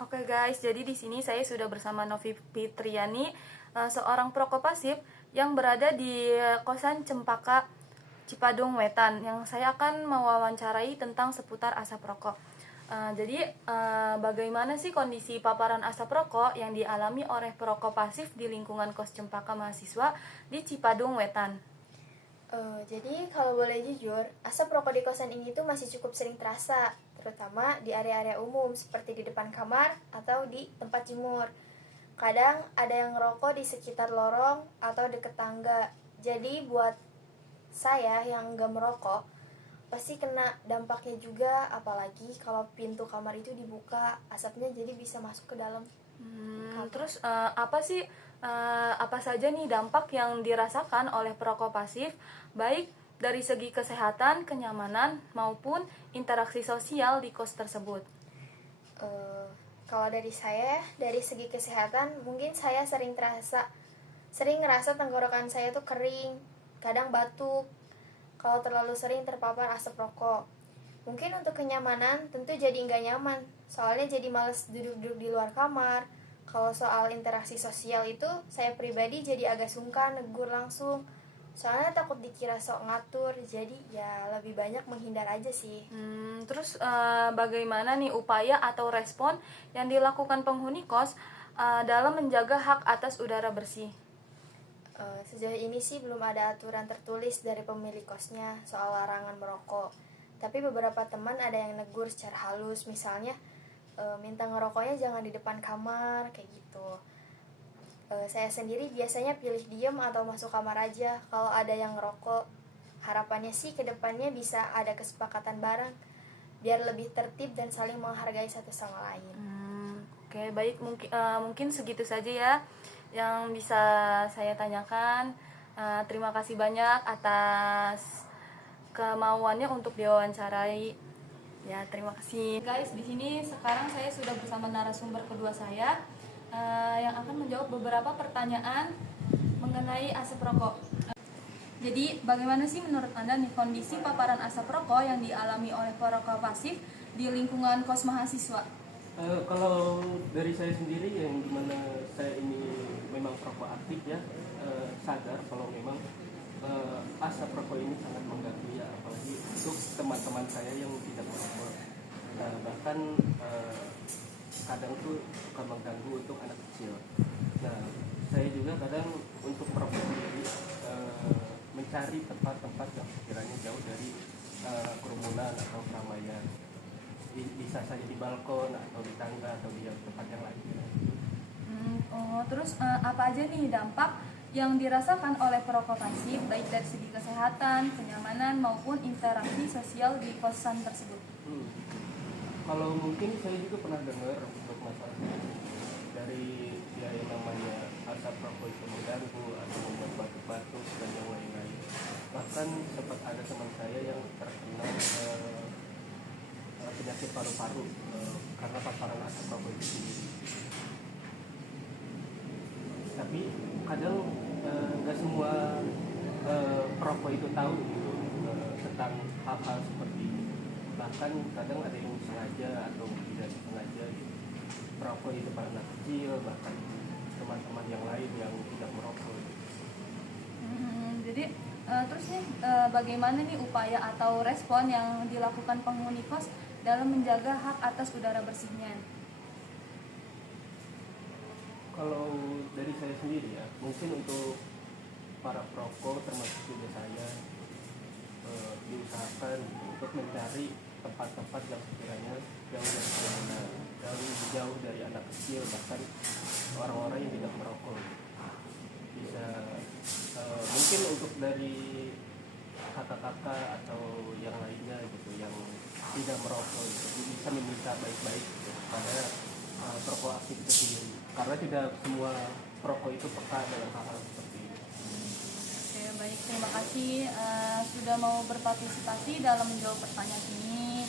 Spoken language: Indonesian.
Oke guys, jadi di sini saya sudah bersama Novi Fitriani, seorang perokok pasif yang berada di kosan Cempaka Cipadung Wetan, yang saya akan mewawancarai tentang seputar asap rokok. Bagaimana sih kondisi paparan asap rokok yang dialami oleh perokok pasif di lingkungan kos Cempaka mahasiswa di Cipadung Wetan? Jadi kalau boleh jujur, asap rokok di kosan ini tuh masih cukup sering terasa, terutama di area-area umum seperti di depan kamar atau di tempat jemur. Kadang ada yang ngerokok di sekitar lorong atau deket tangga. Jadi buat saya yang nggak merokok, pasti kena dampaknya juga, apalagi kalau pintu kamar itu dibuka, asapnya jadi bisa masuk ke dalam. Terus apa saja nih dampak yang dirasakan oleh perokok pasif, baik dari segi kesehatan, kenyamanan maupun interaksi sosial di kos tersebut? Eh, Kalau dari saya, dari segi kesehatan, mungkin saya sering ngerasa tenggorokan saya tuh kering, kadang batuk, kalau terlalu sering terpapar asap rokok. Mungkin untuk kenyamanan tentu jadi nggak nyaman, soalnya jadi males duduk-duduk di luar kamar. Kalau soal interaksi sosial itu, saya pribadi jadi agak sungkan negur langsung. Soalnya takut dikira sok ngatur, jadi ya lebih banyak menghindar aja sih. Bagaimana nih upaya atau respon yang dilakukan penghuni kos dalam menjaga hak atas udara bersih? Sejauh ini sih belum ada aturan tertulis dari pemilik kosnya soal larangan merokok. Tapi beberapa teman ada yang negur secara halus, misalnya minta ngerokoknya jangan di depan kamar, kayak gitu. Saya sendiri biasanya pilih diem atau masuk kamar aja kalau ada yang ngerokok. Harapannya sih kedepannya bisa ada kesepakatan bareng, biar lebih tertib dan saling menghargai satu sama lain. Oke, baik, mungkin segitu saja ya yang bisa saya tanyakan. Terima kasih banyak atas kemauannya untuk diwawancarai. Ya, terima kasih. Guys, di sini sekarang saya sudah bersama narasumber kedua saya yang akan menjawab beberapa pertanyaan mengenai asap rokok. Jadi, bagaimana sih menurut Anda nih kondisi paparan asap rokok yang dialami oleh perokok pasif di lingkungan kos mahasiswa? Kalau dari saya sendiri yang dimana saya ini memang perokok aktif ya, sadar kalau memang asap rokok ini sangat mengganggu ya, apalagi untuk teman-teman saya yang tidak merokok. Bahkan kadang tuh suka mengganggu untuk anak kecil. Nah, saya juga kadang untuk merokok sendiri mencari tempat-tempat yang sekiranya jauh dari kerumunan atau keramaian. Bisa saja di balkon atau di tangga atau di tempat yang lain. Apa aja nih dampak yang dirasakan oleh perokok pasif baik dari segi kesehatan, kenyamanan maupun interaksi sosial di kosan tersebut? Kalau mungkin saya juga pernah dengar untuk masalah dari yang namanya asap rokok itu mengganggu atau membuat batuk-batuk dan yang lain-lain. Bahkan sempat ada teman saya yang terkena penyakit paru-paru karena paparan asap rokok itu sendiri. Tapi kadang nggak semua perokok itu tahu gitu, tentang hal-hal seperti ini. Bahkan kadang ada yang sengaja atau tidak sengaja gitu. Perokok itu pada anak kecil, bahkan teman-teman yang lain yang tidak merokok. Bagaimana nih upaya atau respon yang dilakukan penghuni kos dalam menjaga hak atas udara bersihnya? Kalau dari saya sendiri ya, mungkin untuk para perokok termasuk juga saya diusahakan untuk mencari tempat-tempat yang sekiranya jauh dari kerumunan, jauh dari anak kecil, bahkan orang-orang yang tidak merokok. Bisa mungkin untuk dari kakak-kakak atau yang lainnya gitu yang tidak merokok gitu, bisa meminta baik-baik gitu, kepada perokok aktif itu sendiri, karena tidak semua perokok itu peka dalam hal-hal seperti ini. Oke, baik, terima kasih sudah mau berpartisipasi dalam menjawab pertanyaan ini.